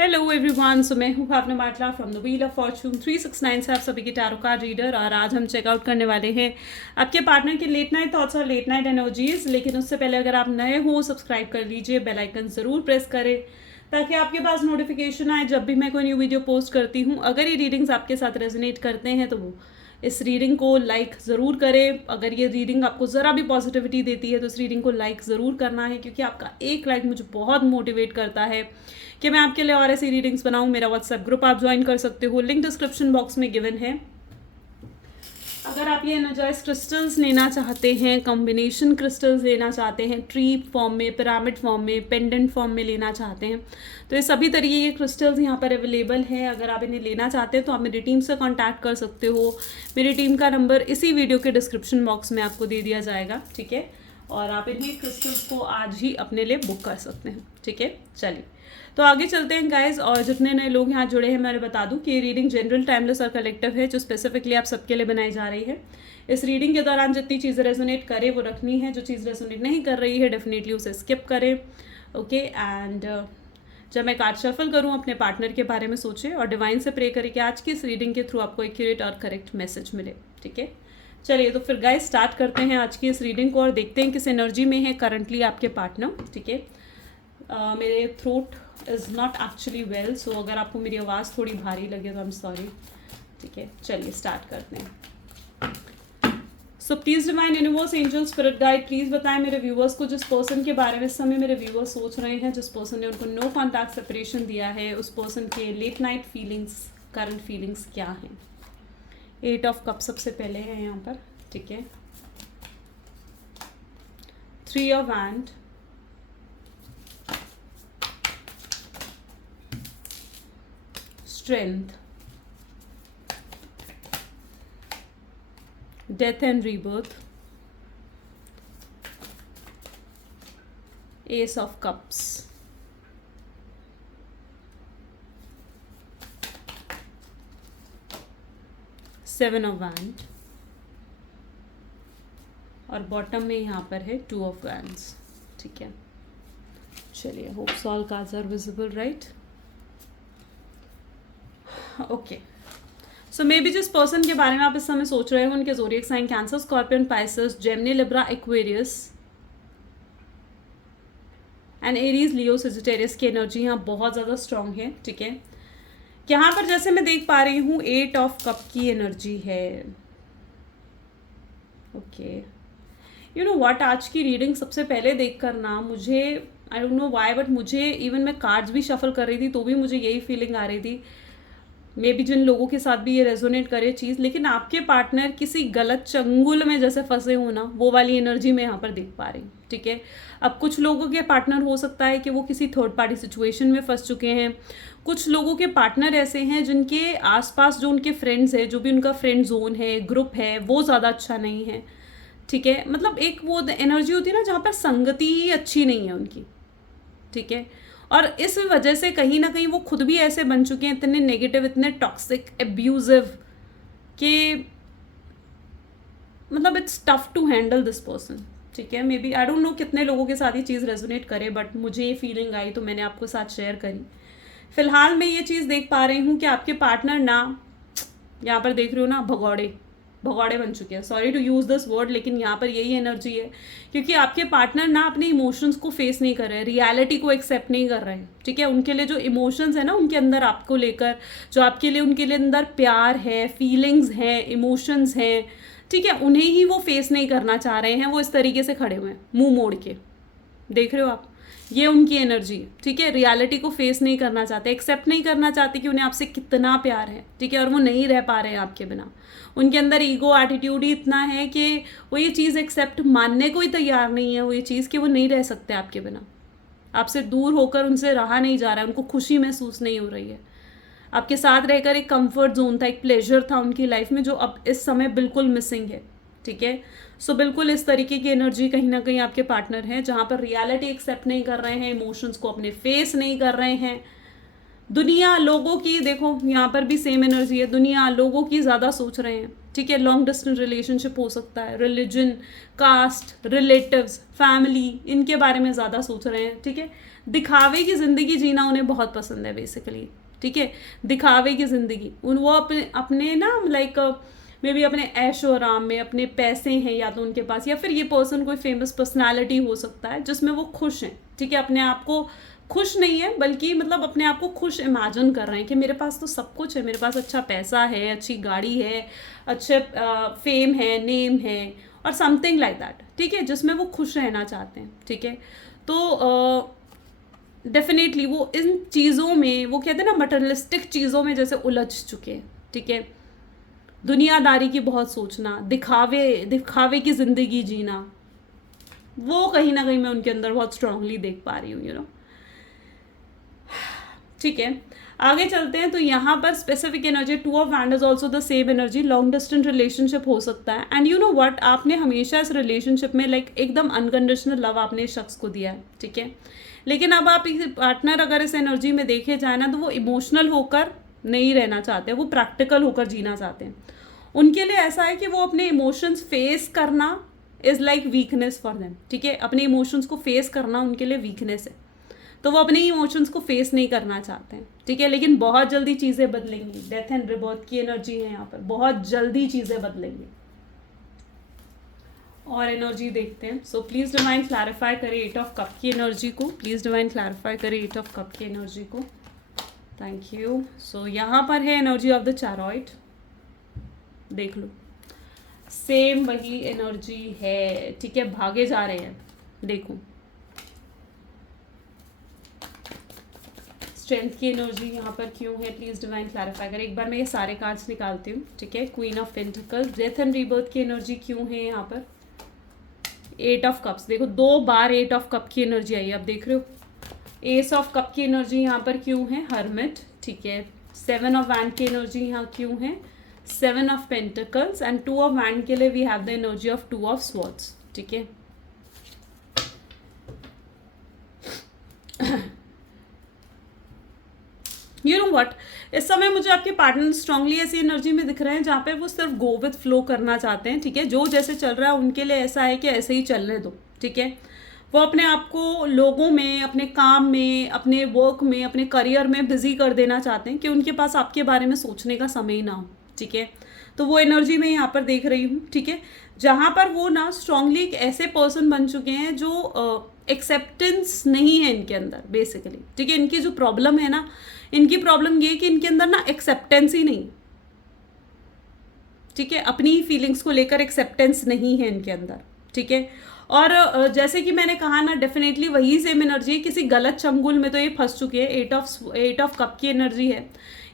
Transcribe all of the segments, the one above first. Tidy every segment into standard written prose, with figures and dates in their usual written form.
Hello everyone, so मैं हूँ Bhavana Matla from the Wheel of Fortune 369 से आप सभी के टैरो कार्ड रीडर। और आज हम चेकआउट करने वाले हैं आपके पार्टनर के लेट नाइट थॉट्स और लेट नाइट एनर्जीज। लेकिन उससे पहले अगर आप नए हो सब्सक्राइब कर लीजिए, बेल आइकन ज़रूर प्रेस करें ताकि आपके पास नोटिफिकेशन आए जब भी मैं कोई न्यू वीडियो पोस्ट करती हूँ। अगर ये रीडिंग्स आपके साथ रेजोनेट करते हैं तो वो इस रीडिंग को लाइक ज़रूर करें। अगर ये रीडिंग आपको ज़रा भी पॉजिटिविटी देती है तो इस रीडिंग को लाइक ज़रूर करना है, क्योंकि आपका एक लाइक मुझे बहुत मोटिवेट करता है कि मैं आपके लिए और ऐसी रीडिंग्स बनाऊं। मेरा व्हाट्सएप ग्रुप आप ज्वाइन कर सकते हो, लिंक डिस्क्रिप्शन बॉक्स में गिवन है। अगर आप ये एनर्जाइज क्रिस्टल्स लेना चाहते हैं, कॉम्बिनेशन क्रिस्टल्स लेना चाहते हैं, ट्री फॉर्म में, पिरामिड फॉर्म में, पेंडेंट फॉर्म में लेना चाहते हैं, तो ये सभी तरीके के क्रिस्टल्स यहाँ पर अवेलेबल हैं। अगर आप इन्हें लेना चाहते हैं तो आप मेरी टीम से कांटेक्ट कर सकते हो। मेरी टीम का नंबर इसी वीडियो के डिस्क्रिप्शन बॉक्स में आपको दे दिया जाएगा, ठीक है। और आप इन्हीं क्रिस्टल्स को आज ही अपने लिए बुक कर सकते हैं, ठीक है। चलिए तो आगे चलते हैं गाइज। और जितने नए लोग यहाँ जुड़े हैं मैं बता दूं कि ये रीडिंग जनरल, टाइमलेस और कलेक्टिव है, जो स्पेसिफिकली आप सबके लिए बनाई जा रही है। इस रीडिंग के दौरान जितनी चीज़ें रेजोनेट करे वो रखनी है, जो चीज़ रेजोनेट नहीं कर रही है डेफिनेटली उसे स्किप करें, ओके। एंड जब मैं कार्ड शफल करूँ अपने पार्टनर के बारे में सोचें और डिवाइन से प्रे करें कि आज की इस रीडिंग के थ्रू आपको एक्यूरेट और करेक्ट मैसेज मिले, ठीक है। चलिए तो फिर गाइज स्टार्ट करते हैं आज की इस रीडिंग को और देखते हैं किस एनर्जी में है करंटली आपके पार्टनर, ठीक है। मेरे throat is not actually well, so अगर आपको मेरी आवाज़ थोड़ी भारी लगे तो आई एम सॉरी, ठीक है। चलिए स्टार्ट करते हैं। So please divine universe, angel, spirit guide, please बताएं मेरे व्यूवर्स को जिस पर्सन के बारे में इस समय मेरे व्यूवर्स सोच रहे हैं, जिस पर्सन ने उनको नो कॉन्टैक्ट सेपरेशन दिया है, उस पर्सन के late night feelings, current feelings क्या हैं। 8 ऑफ कप सबसे पहले है यहाँ पर, ठीक है। 3 of wand, strength, death and rebirth, ace of cups, 7 of wand, और बॉटम में यहाँ पर है 2 of wands, ठीक है। चलिए hope all cards are visible, right. Okay, so maybe जिस पर्सन के बारे में आप इस समय सोच रहे हो उनके zodiac sign Cancer, Scorpion, Pisces, Gemini, Libra, Aquarius and Aries, Leo, Sagittarius की एनर्जी यहाँ बहुत ज़्यादा स्ट्रांग है, ठीक है। यहाँ पर जैसे मैं देख पा रही हूँ 8 ऑफ कप की एनर्जी है, ओके। यू नो व्हाट, आज की रीडिंग सबसे पहले देख कर ना मुझे, आई डोंट नो व्हाई, बट मुझे इवन मैं कार्ड्स भी शफल कर रही थी तो भी मुझे यही फीलिंग आ रही थी। मे बी जिन लोगों के साथ भी ये रेजोनेट करे चीज़, लेकिन आपके पार्टनर किसी गलत चंगुल में जैसे फंसे हो ना, वो वाली एनर्जी मैं यहाँ पर देख पा रही हूँ, ठीक है। अब कुछ लोगों के पार्टनर हो सकता है कि वो किसी थर्ड पार्टी सिचुएशन में फंस चुके हैं। कुछ लोगों के पार्टनर ऐसे हैं जिनके आसपास जो उनके फ्रेंड्स है, जो भी उनका फ्रेंड जोन है, ग्रुप है, वो ज़्यादा अच्छा नहीं है, ठीक है। मतलब एक वो एनर्जी होती है ना जहाँ पर संगति ही अच्छी नहीं है उनकी, ठीक है। और इस वजह से कहीं ना कहीं वो खुद भी ऐसे बन चुके हैं, इतने नेगेटिव, इतने टॉक्सिक, एब्यूजिव, कि मतलब it's tough to handle this person, ठीक है। Maybe I don't know कितने लोगों के साथ ये चीज़ रेजोनेट करे, बट मुझे ये फीलिंग आई तो मैंने आपको साथ शेयर करी। फिलहाल मैं ये चीज़ देख पा रही हूँ कि आपके पार्टनर ना, यहाँ पर देख रहे हो ना, भगौड़े बन चुके हैं। Sorry to use this word, लेकिन यहाँ पर यही एनर्जी है, क्योंकि आपके पार्टनर ना अपने इमोशंस को फेस नहीं कर रहे हैं, रियलिटी को एक्सेप्ट नहीं कर रहे हैं, ठीक है। उनके लिए जो इमोशंस है ना उनके अंदर आपको लेकर, जो आपके लिए उनके लिए अंदर प्यार है, फीलिंग्स हैं, इमोशंस हैं, ठीक है, उन्हें ही वो फेस नहीं करना चाह रहे हैं। वो इस तरीके से खड़े हुए हैं मुंह मोड़ के, देख रहे हो आप, ये उनकी एनर्जी है, ठीक है। रियलिटी को फेस नहीं करना चाहते, एक्सेप्ट नहीं करना चाहते कि उन्हें आपसे कितना प्यार है, ठीक है, और वो नहीं रह पा रहे हैं आपके बिना। उनके अंदर ईगो, एटीट्यूड ही इतना है कि वो ये चीज़ एक्सेप्ट मानने को ही तैयार नहीं है, वो ये चीज़ कि वो नहीं रह सकते आपके बिना। आपसे दूर होकर उनसे रहा नहीं जा रहा है, उनको खुशी महसूस नहीं हो रही है। आपके साथ रहकर एक कंफर्ट जोन था, एक प्लेजर था उनकी लाइफ में, जो अब इस समय बिल्कुल मिसिंग है, ठीक है। सो बिल्कुल इस तरीके की एनर्जी कहीं ना कहीं आपके पार्टनर हैं, जहाँ पर रियलिटी एक्सेप्ट नहीं कर रहे हैं, इमोशंस को अपने फेस नहीं कर रहे हैं। दुनिया लोगों की, देखो यहाँ पर भी सेम एनर्जी है, दुनिया लोगों की ज़्यादा सोच रहे हैं, ठीक है, लॉन्ग डिस्टेंस रिलेशनशिप हो सकता है, रिलीजन, कास्ट, रिलेटिव्स, फैमिली, इनके बारे में ज़्यादा सोच रहे हैं, ठीक है। दिखावे की ज़िंदगी जीना उन्हें बहुत पसंद है बेसिकली, ठीक है, दिखावे की ज़िंदगी वो अपने अपने ना लाइक मे बी अपने ऐशो आराम में, अपने पैसे हैं या तो उनके पास, या फिर ये पर्सन कोई फेमस पर्सनालिटी हो सकता है जिसमें वो खुश हैं, ठीक है, अपने आप को खुश नहीं है बल्कि मतलब अपने आप को खुश इमेजिन कर रहे हैं कि मेरे पास तो सब कुछ है, मेरे पास अच्छा पैसा है, अच्छी गाड़ी है, अच्छे फेम है, नेम है और समथिंग लाइक दैट, ठीक है, जिसमें वो खुश रहना चाहते हैं, ठीक है। तो डेफिनेटली वो इन चीज़ों में, वो कहते हैं ना मटेरियलिस्टिक चीज़ों में जैसे उलझ चुके हैं, ठीक है, दुनियादारी की बहुत सोचना, दिखावे की ज़िंदगी जीना, वो कहीं ना कहीं मैं उनके अंदर बहुत स्ट्रांगली देख पा रही हूँ, यू नो, ठीक है। आगे चलते हैं, तो यहाँ पर specific energy 2 of wand is also the same energy, long distance relationship हो सकता है, एंड यू नो व्हाट, आपने हमेशा इस रिलेशनशिप में लाइक एकदम अनकंडीशनल लव आपने इस शख्स को दिया है, ठीक है, लेकिन अब आप पार्टनर अगर इस एनर्जी में देखे जाए ना, तो वो इमोशनल होकर नहीं रहना चाहते, वो प्रैक्टिकल होकर जीना चाहते हैं। उनके लिए ऐसा है कि वो अपने इमोशंस फेस करना is like weakness for them, ठीक है, अपने इमोशंस को फेस करना उनके लिए वीकनेस है, तो वो अपने इमोशंस को फेस नहीं करना चाहते हैं, ठीक है, लेकिन बहुत जल्दी चीज़ें बदलेंगी, डेथ एंड रिबर्थ की एनर्जी है यहाँ पर, बहुत जल्दी चीज़ें बदलेंगी। और एनर्जी देखते हैं, सो प्लीज़ डिवाइन क्लैरिफाई करें 8 ऑफ कप की एनर्जी को, प्लीज़ डिवाइन क्लैरिफाई करें 8 ऑफ कप की एनर्जी को, थैंक यू। सो यहाँ पर है एनर्जी ऑफ द चैरॉइट, देख लो सेम वही एनर्जी है, ठीक है, भागे जा रहे हैं, देखो स्ट्रेंथ की एनर्जी यहाँ पर क्यों है, प्लीज़ डिवाइन क्लैरिफाई करें। एक बार मैं ये सारे कार्ड्स निकालती हूँ, ठीक है, queen of pentacles, death and rebirth की एनर्जी क्यों है यहाँ पर, 8 ऑफ कप्स, देखो 2 बार 8 ऑफ कप की एनर्जी आई, अब देख रहे हो, एस ऑफ कप की एनर्जी यहाँ पर क्यों है, हर्मिट, ठीक है, 7 ऑफ वैंड की एनर्जी यहाँ क्यों है, 7 of pentacles, and 2 of wand के लिए we have the energy of 2 of swords, ठीक है। यू नो व्हाट, इस समय मुझे आपके पार्टनर स्ट्रांगली ऐसी एनर्जी में दिख रहे हैं जहाँ पे वो सिर्फ गो विथ फ्लो करना चाहते हैं, ठीक है, जो जैसे चल रहा है उनके लिए ऐसा है कि ऐसे ही चलने दो, ठीक है, वो अपने आप को लोगों में, अपने काम में, अपने वर्क में, अपने करियर में बिजी कर देना चाहते हैं कि उनके पास आपके बारे में सोचने का समय ही ना हो, ठीक है, तो वो एनर्जी मैं यहाँ पर देख रही हूँ, ठीक है, जहाँ पर वो ना स्ट्रांगली एक ऐसे पर्सन बन चुके हैं जो एक्सेप्टेंस नहीं है इनके अंदर बेसिकली, ठीक है, इनकी जो प्रॉब्लम है ना, इनकी प्रॉब्लम ये कि इनके अंदर ना एक्सेप्टेंस ही नहीं, ठीक है, अपनी फीलिंग्स को लेकर एक्सेप्टेंस नहीं है इनके अंदर, ठीक है, और जैसे कि मैंने कहा ना, डेफिनेटली वही सेम एनर्जी है, किसी गलत चंगुल में तो ये फंस चुके हैं, 8 ऑफ कप की एनर्जी है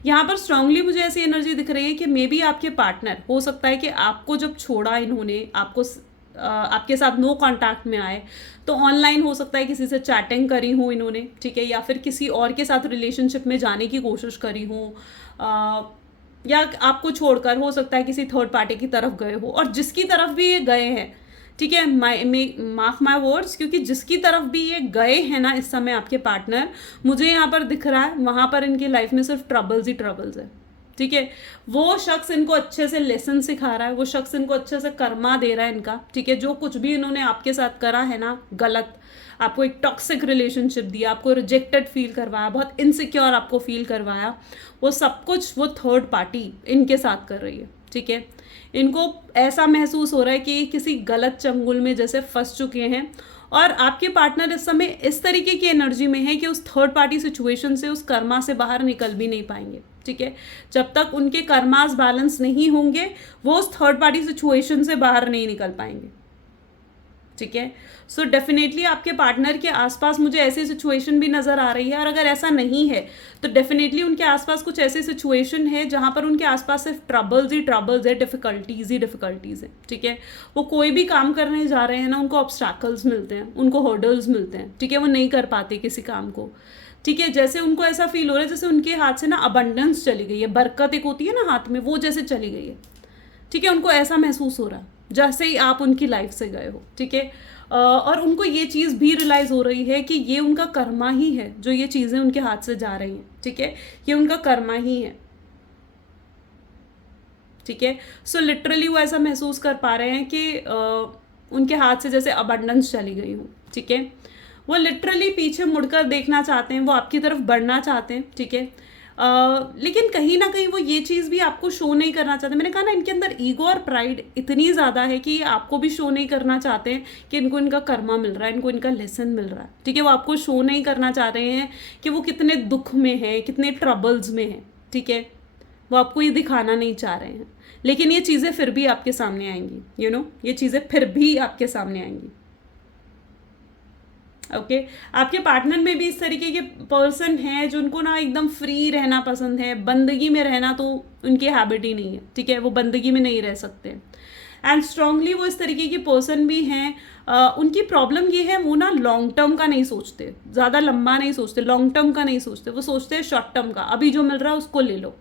यहाँ पर, स्ट्रांगली मुझे ऐसी एनर्जी दिख रही है कि मे बी आपके पार्टनर, हो सकता है कि आपको जब छोड़ा इन्होंने, आपको आपके साथ नो कांटेक्ट में आए, तो ऑनलाइन हो सकता है किसी से चैटिंग करी हो इन्होंने, ठीक है, या फिर किसी और के साथ रिलेशनशिप में जाने की कोशिश करी हो, या आपको छोड़कर हो सकता है किसी थर्ड पार्टी की तरफ गए हो, और जिसकी तरफ भी ये गए हैं, ठीक है, मार्क माई वर्ड्स, क्योंकि जिसकी तरफ भी ये गए हैं ना इस समय आपके पार्टनर, मुझे यहाँ पर दिख रहा है वहाँ पर इनकी लाइफ में सिर्फ ट्रबल्स ही ट्रबल्स है, ठीक है, वो शख्स इनको अच्छे से लेसन सिखा रहा है, वो शख्स इनको अच्छे से कर्मा दे रहा है इनका, ठीक है, जो कुछ भी इन्होंने आपके साथ करा है ना गलत, आपको एक टॉक्सिक रिलेशनशिप दिया, आपको रिजेक्टेड फील करवाया, बहुत इनसिक्योर आपको फील करवाया, वो सब कुछ वो थर्ड पार्टी इनके साथ कर रही है, ठीक है, इनको ऐसा महसूस हो रहा है कि किसी गलत चंगुल में जैसे फंस चुके हैं, और आपके पार्टनर इस समय इस तरीके की एनर्जी में है कि उस थर्ड पार्टी सिचुएशन से, उस कर्मा से बाहर निकल भी नहीं पाएंगे, ठीक है, जब तक उनके कर्मास बैलेंस नहीं होंगे वो उस थर्ड पार्टी सिचुएशन से बाहर नहीं निकल पाएंगे, ठीक है। सो डेफिनेटली आपके पार्टनर के आसपास मुझे ऐसी सिचुएशन भी नज़र आ रही है, और अगर ऐसा नहीं है तो डेफिनेटली उनके आसपास कुछ ऐसी सिचुएशन है जहाँ पर उनके आसपास सिर्फ ट्रबल्स ही ट्रबल्स है, डिफ़िकल्टीज़ ही डिफ़िकल्टीज़ है, ठीक है, वो कोई भी काम करने जा रहे हैं ना, उनको ऑब्स्टैकल्स मिलते हैं, उनको हर्डल्स मिलते हैं, ठीक है, वो नहीं कर पाते किसी काम को, ठीक है, जैसे उनको ऐसा फील हो रहा है जैसे उनके हाथ से ना अबंडेंस चली गई है, बरकत एक होती है ना हाथ में, वो जैसे चली गई है, ठीक है, उनको ऐसा महसूस हो रहा है जैसे ही आप उनकी लाइफ से गए हो, ठीक है, और उनको ये चीज़ भी रियलाइज़ हो रही है कि ये उनका कर्मा ही है, जो ये चीज़ें उनके हाथ से जा रही हैं, ठीक है, ये उनका कर्मा ही है, ठीक है। सो लिटरली वो ऐसा महसूस कर पा रहे हैं कि उनके हाथ से जैसे अबंडेंस चली गई हो, ठीक है। वो लिटरली पीछे मुड़कर देखना चाहते हैं, वो आपकी तरफ बढ़ना चाहते हैं, ठीक है। लेकिन कहीं ना कहीं वो ये चीज़ भी आपको शो नहीं करना चाहते। मैंने कहा ना, इनके अंदर ईगो और प्राइड इतनी ज़्यादा है कि आपको भी शो नहीं करना चाहते हैं कि इनको इनका कर्मा मिल रहा है, इनको इनका लेसन मिल रहा है, ठीक है। वो आपको शो नहीं करना चाह रहे हैं कि वो कितने दुख में हैं, कितने ट्रबल्स में हैं, ठीक है। वो आपको ये दिखाना नहीं चाह रहे हैं, लेकिन ये चीज़ें फिर भी आपके सामने आएंगी, ये चीज़ें फिर भी आपके सामने आएंगी, ओके। आपके पार्टनर में भी इस तरीके के पर्सन हैं जो उनको ना एकदम फ्री रहना पसंद है, बंदगी में रहना तो उनकी हैबिट ही नहीं है, ठीक है। वो बंदगी में नहीं रह सकते एंड स्ट्रांगली वो इस तरीके के पर्सन भी हैं। उनकी प्रॉब्लम ये है, वो ना लॉन्ग टर्म का नहीं सोचते, ज़्यादा लंबा नहीं सोचते, लॉन्ग टर्म का नहीं सोचते, वो सोचते हैं शॉर्ट टर्म का। अभी जो मिल रहा है उसको ले लो,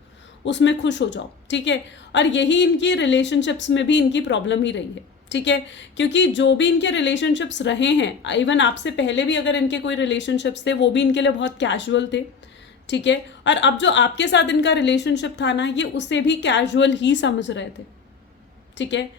उसमें खुश हो जाओ, ठीक है। और यही इनकी रिलेशनशिप्स में भी इनकी प्रॉब्लम ही रही है, ठीक है। क्योंकि जो भी इनके रिलेशनशिप्स रहे हैं, इवन आपसे पहले भी अगर इनके कोई रिलेशनशिप्स थे, वो भी इनके लिए बहुत कैजुअल थे, ठीक है। और अब जो आपके साथ इनका रिलेशनशिप था ना, ये उसे भी कैजुअल ही समझ रहे थे, ठीक है।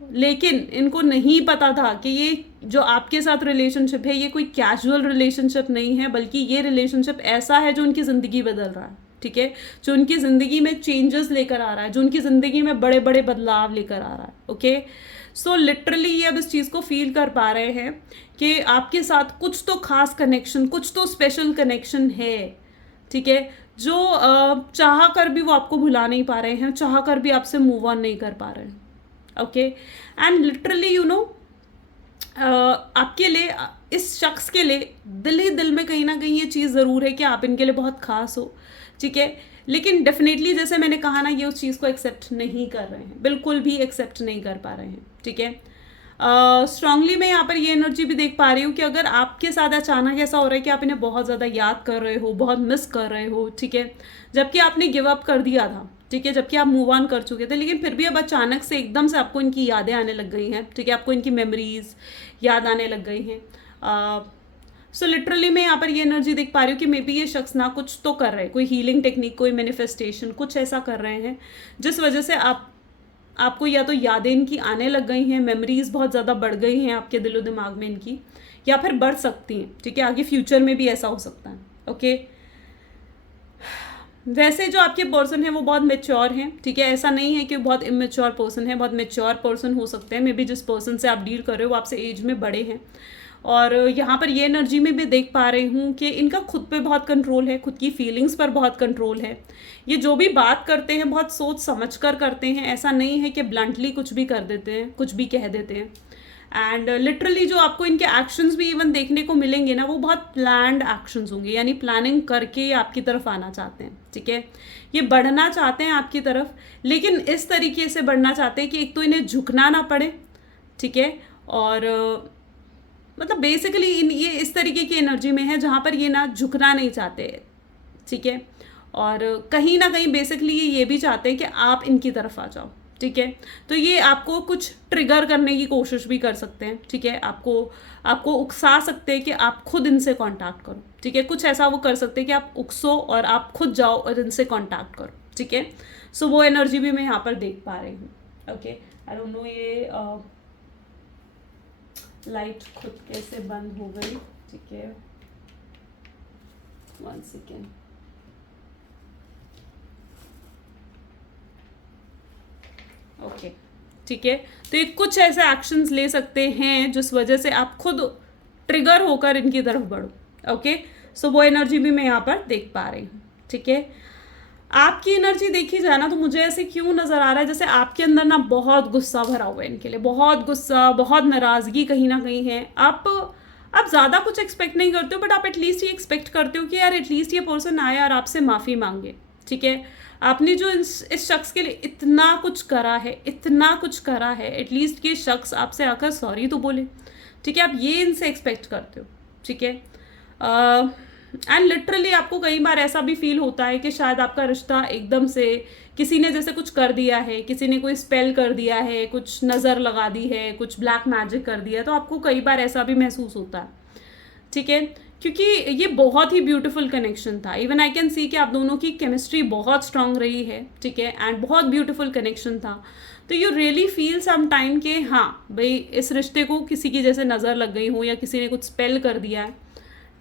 लेकिन इनको नहीं पता था कि ये जो आपके साथ रिलेशनशिप है, ये कोई कैजुअल रिलेशनशिप नहीं है, बल्कि ये रिलेशनशिप ऐसा है जो उनकी ज़िंदगी बदल रहा है, ठीक है। जो उनकी ज़िंदगी में चेंजेस लेकर आ रहा है, जो उनकी ज़िंदगी में बड़े बड़े बदलाव लेकर आ रहा है, ओके। सो लिटरली ये अब इस चीज़ को फील कर पा रहे हैं कि आपके साथ कुछ तो खास कनेक्शन, कुछ तो स्पेशल कनेक्शन है, ठीक है। जो चाह कर भी वो आपको भुला नहीं पा रहे हैं, चाह कर भी आपसे मूव ऑन नहीं कर पा रहे हैं, ओके। एंड लिटरली आपके लिए, इस शख्स के लिए दिल ही दिल में कहीं ना कहीं ये चीज़ ज़रूर है कि आप इनके लिए बहुत खास हो, ठीक है। लेकिन डेफिनेटली जैसे मैंने कहा ना, ये उस चीज़ को एक्सेप्ट नहीं कर रहे हैं, बिल्कुल भी एक्सेप्ट नहीं कर पा रहे हैं, ठीक है। स्ट्रांगली मैं यहाँ पर ये एनर्जी भी देख पा रही हूँ कि अगर आपके साथ अचानक ऐसा हो रहा है कि आप इन्हें बहुत ज़्यादा याद कर रहे हो, बहुत मिस कर रहे हो, ठीक है, जबकि आपने गिव अप कर दिया था, ठीक है, जबकि आप मूव ऑन कर चुके थे, लेकिन फिर भी अब अचानक से एकदम से आपको इनकी यादें आने लग गई हैं, ठीक है, आपको इनकी मेमोरीज याद आने लग गई हैं। सो लिटरली मैं यहाँ पर ये एनर्जी देख पा रही हूँ कि मे बी ये शख्स ना कुछ तो कर रहे हैं, कोई हीलिंग टेक्निक, कोई मैनिफेस्टेशन, कुछ ऐसा कर रहे हैं जिस वजह से आपको या तो यादें इनकी आने लग गई हैं, मेमोरीज बहुत ज़्यादा बढ़ गई हैं आपके दिलो दिमाग में इनकी, या फिर बढ़ सकती हैं, ठीक है। आगे फ्यूचर में भी ऐसा हो सकता है, ओके। वैसे जो आपके पर्सन है वो बहुत मेच्योर हैं, ठीक है। ऐसा नहीं है कि बहुत इमेच्योर पर्सन है, बहुत मेच्योर पर्सन हो सकते हैं। मे बी जिस पर्सन से आप डील कर रहे हो वो आपसे एज में बड़े हैं। और यहाँ पर ये एनर्जी में भी देख पा रही हूँ कि इनका खुद पे बहुत कंट्रोल है, खुद की फीलिंग्स पर बहुत कंट्रोल है। ये जो भी बात करते हैं बहुत सोच समझ कर करते हैं, ऐसा नहीं है कि ब्लंटली कुछ भी कर देते हैं, कुछ भी कह देते हैं। एंड लिटरली जो आपको इनके एक्शंस भी इवन देखने को मिलेंगे ना, वो बहुत प्लान्ड एक्शंस होंगे, यानी प्लानिंग करके आपकी तरफ आना चाहते हैं, ठीक है। ये बढ़ना चाहते हैं आपकी तरफ, लेकिन इस तरीके से बढ़ना चाहते हैं कि एक तो इन्हें झुकना ना पड़े, ठीक है। और मतलब बेसिकली ये इस तरीके की एनर्जी में है जहाँ पर ये ना झुकना नहीं चाहते, ठीक है। और कहीं ना कहीं बेसिकली ये भी चाहते हैं कि आप इनकी तरफ आ जाओ, ठीक है। तो ये आपको कुछ ट्रिगर करने की कोशिश भी कर सकते हैं, ठीक है। आपको उकसा सकते हैं कि आप खुद इनसे कांटेक्ट करो, ठीक है। कुछ ऐसा वो कर सकते हैं कि आप उकसो और आप खुद जाओ और इनसे कांटेक्ट करो, ठीक है। सो वो एनर्जी भी मैं यहाँ पर देख पा रही हूँ, ओके। आई डोंट नो ये लाइट खुद कैसे बंद हो गई, ठीक है, 1 सेकेंड। ओके, ठीक है। तो ये कुछ ऐसे एक्शंस ले सकते हैं जिस वजह से आप खुद ट्रिगर होकर इनकी तरफ बढ़ो, ओके। सो वो एनर्जी भी मैं यहाँ पर देख पा रही हूँ, ठीक है। आपकी एनर्जी देखी जाए ना, तो मुझे ऐसे क्यों नज़र आ रहा है जैसे आपके अंदर ना बहुत गुस्सा भरा हुआ है इनके लिए, बहुत गुस्सा, बहुत नाराज़गी कहीं ना कहीं है। आप ज़्यादा कुछ एक्सपेक्ट नहीं करते हो, बट आप एटलीस्ट ये एक्सपेक्ट करते हो कि यार एटलीस्ट ये पर्सन आए और आपसे माफ़ी मांगे, ठीक है। आपने जो इस शख्स के लिए इतना कुछ करा है, इतना कुछ करा है, एटलीस्ट ये शख्स आपसे आकर सॉरी तो बोले, ठीक है। आप ये इनसे एक्सपेक्ट करते हो, ठीक है। एंड लिटरली आपको कई बार ऐसा भी फील होता है कि शायद आपका रिश्ता एकदम से किसी ने जैसे कुछ कर दिया है, किसी ने कोई स्पेल कर दिया है, कुछ नज़र लगा दी है, कुछ ब्लैक मैजिक कर दिया है, तो आपको कई बार ऐसा भी महसूस होता है, ठीक है। क्योंकि ये बहुत ही ब्यूटीफुल कनेक्शन था। इवन आई कैन सी कि आप दोनों की केमिस्ट्री बहुत स्ट्रांग रही है, ठीक है, एंड बहुत ब्यूटीफुल कनेक्शन था। तो you really feel some time कि हाँ भाई इस रिश्ते को किसी की जैसे नज़र लग गई हो या किसी ने कुछ स्पेल कर दिया है,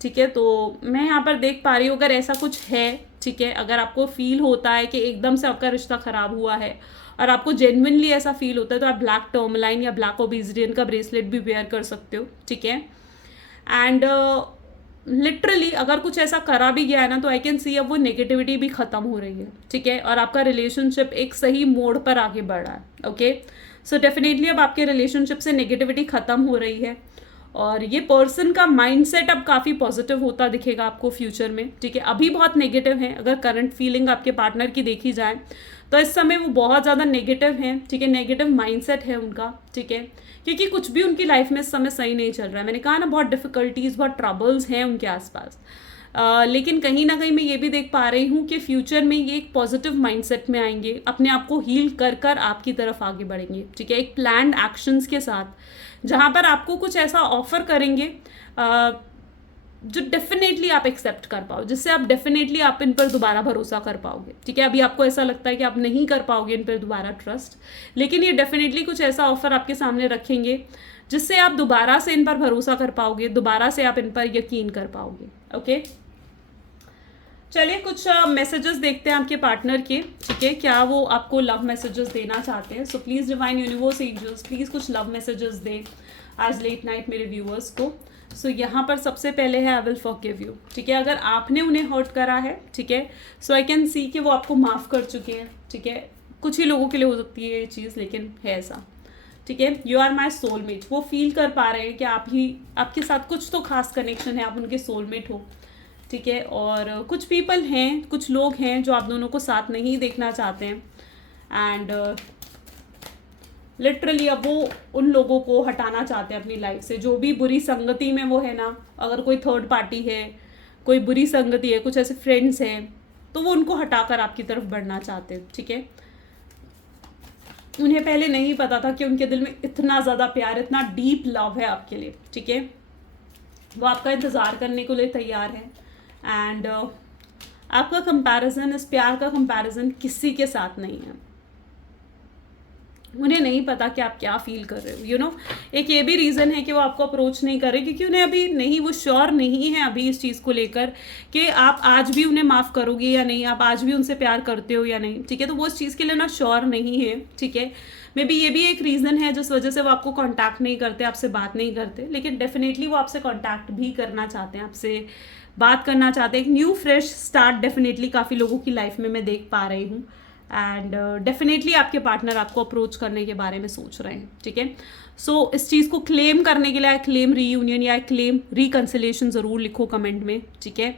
ठीक है। तो मैं यहाँ पर देख पा रही हूँ अगर ऐसा कुछ है, ठीक है, अगर आपको फील होता है कि एकदम से आपका रिश्ता ख़राब हुआ है और आपको जेन्युइनली ऐसा फील होता है, तो आप ब्लैक टर्मलाइन या ब्लैक ओबेसिडियन का ब्रेसलेट भी वेयर कर सकते हो, ठीक है। एंड लिटरली अगर कुछ ऐसा करा भी गया है ना, तो आई कैन सी अब वो नेगेटिविटी भी ख़त्म हो रही है, ठीक है, और आपका रिलेशनशिप एक सही मोड़ पर आगे बढ़ रहा है। ओके, सो डेफिनेटली अब आपके रिलेशनशिप से नेगेटिविटी ख़त्म हो रही है और ये पर्सन का माइंडसेट अब काफ़ी पॉजिटिव होता दिखेगा आपको फ्यूचर में, ठीक है। अभी बहुत नेगेटिव है, अगर करंट फीलिंग आपके पार्टनर की देखी जाए तो इस समय वो बहुत ज़्यादा नेगेटिव हैं, ठीक है, नेगेटिव माइंडसेट है उनका, ठीक है, क्योंकि कुछ भी उनकी लाइफ में इस समय सही नहीं चल रहा है। मैंने कहा ना बहुत डिफ़िकल्टीज़, बहुत ट्रबल्स हैं उनके आसपास, लेकिन कहीं ना कहीं मैं ये भी देख पा रही हूँ कि फ्यूचर में ये एक पॉजिटिव माइंडसेट में आएंगे, अपने आप को हील कर कर आपकी तरफ आगे बढ़ेंगे, ठीक है, एक प्लान्ड एक्शंस के साथ, जहाँ पर आपको कुछ ऐसा ऑफर करेंगे जो डेफिनेटली आप एक्सेप्ट कर पाओ, जिससे आप डेफिनेटली आप इन पर दोबारा भरोसा कर पाओगे, ठीक है। अभी आपको ऐसा लगता है कि आप नहीं कर पाओगे इन पर दोबारा ट्रस्ट, लेकिन ये डेफिनेटली कुछ ऐसा ऑफर आपके सामने रखेंगे जिससे आप दोबारा से इन पर भरोसा कर पाओगे, दोबारा से आप इन पर यकीन कर पाओगे। ओके, चलिए कुछ मैसेजेस देखते हैं आपके पार्टनर के, ठीक है, क्या वो आपको लव मैसेजेस देना चाहते हैं। So please divine universe angels please कुछ लव मैसेजेस दें आज लेट नाइट मेरे व्यूअर्स को। सो यहाँ पर सबसे पहले है आई विल फॉरगिव यू, ठीक है, अगर आपने उन्हें हर्ट करा है, ठीक है, सो आई कैन सी कि वो आपको माफ़ कर चुके हैं, ठीक है, कुछ ही लोगों के लिए हो सकती है ये चीज़, लेकिन है ऐसा, ठीक है। यू आर माई सोलमेट, वो फील कर पा रहे हैं कि आपके साथ कुछ तो खास कनेक्शन है, आप उनके सोलमेट हो, ठीक है। और कुछ पीपल हैं, कुछ लोग हैं जो आप दोनों को साथ नहीं देखना चाहते हैं एंड लिटरली अब वो उन लोगों को हटाना चाहते हैं अपनी लाइफ से, जो भी बुरी संगति में वो है ना, अगर कोई थर्ड पार्टी है, कोई बुरी संगति है, कुछ ऐसे फ्रेंड्स हैं, तो वो उनको हटाकर आपकी तरफ बढ़ना चाहते हैं, ठीक है। उन्हें पहले नहीं पता था कि उनके दिल में इतना ज़्यादा प्यार, इतना डीप लव है आपके लिए, ठीक है। वो आपका इंतज़ार करने के लिए तैयार है एंड आपका कंपैरिजन, इस प्यार का कंपैरिजन किसी के साथ नहीं है। उन्हें नहीं पता कि आप क्या फील कर रहे हो, यू नो। एक ये भी रीज़न है कि वो आपको अप्रोच नहीं कर रहे क्योंकि उन्हें अभी नहीं, वो श्योर नहीं है अभी इस चीज़ को लेकर कि आप आज भी उन्हें माफ़ करोगे या नहीं, आप आज भी उनसे प्यार करते हो या नहीं, ठीक है। तो वो इस चीज़ के लिए ना श्योर नहीं है, ठीक है। मे बी ये भी एक रीज़न है जिस वजह से वो आपको कांटेक्ट नहीं करते, आपसे बात नहीं करते, लेकिन डेफिनेटली वो आपसे कांटेक्ट भी करना चाहते हैं, आपसे बात करना चाहते हैं। एक न्यू फ्रेश स्टार्ट डेफिनेटली काफ़ी लोगों की लाइफ में मैं देख पा रही हूँ एंड डेफिनेटली आपके पार्टनर आपको अप्रोच करने के बारे में सोच रहे हैं, ठीक है। सो इस चीज़ को क्लेम करने के लिए क्लेम रीयूनियन या क्लेम रिकन्सिलेशन ज़रूर लिखो कमेंट में, ठीक है।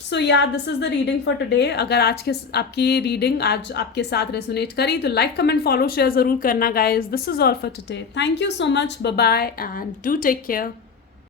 सो या this is the reading for today. अगर आज के आपकी रीडिंग आज आपके साथ रेजोनेट करी तो लाइक कमेंट फॉलो शेयर ज़रूर करना guys. This is all for today. Thank you so much, bye bye and do take care.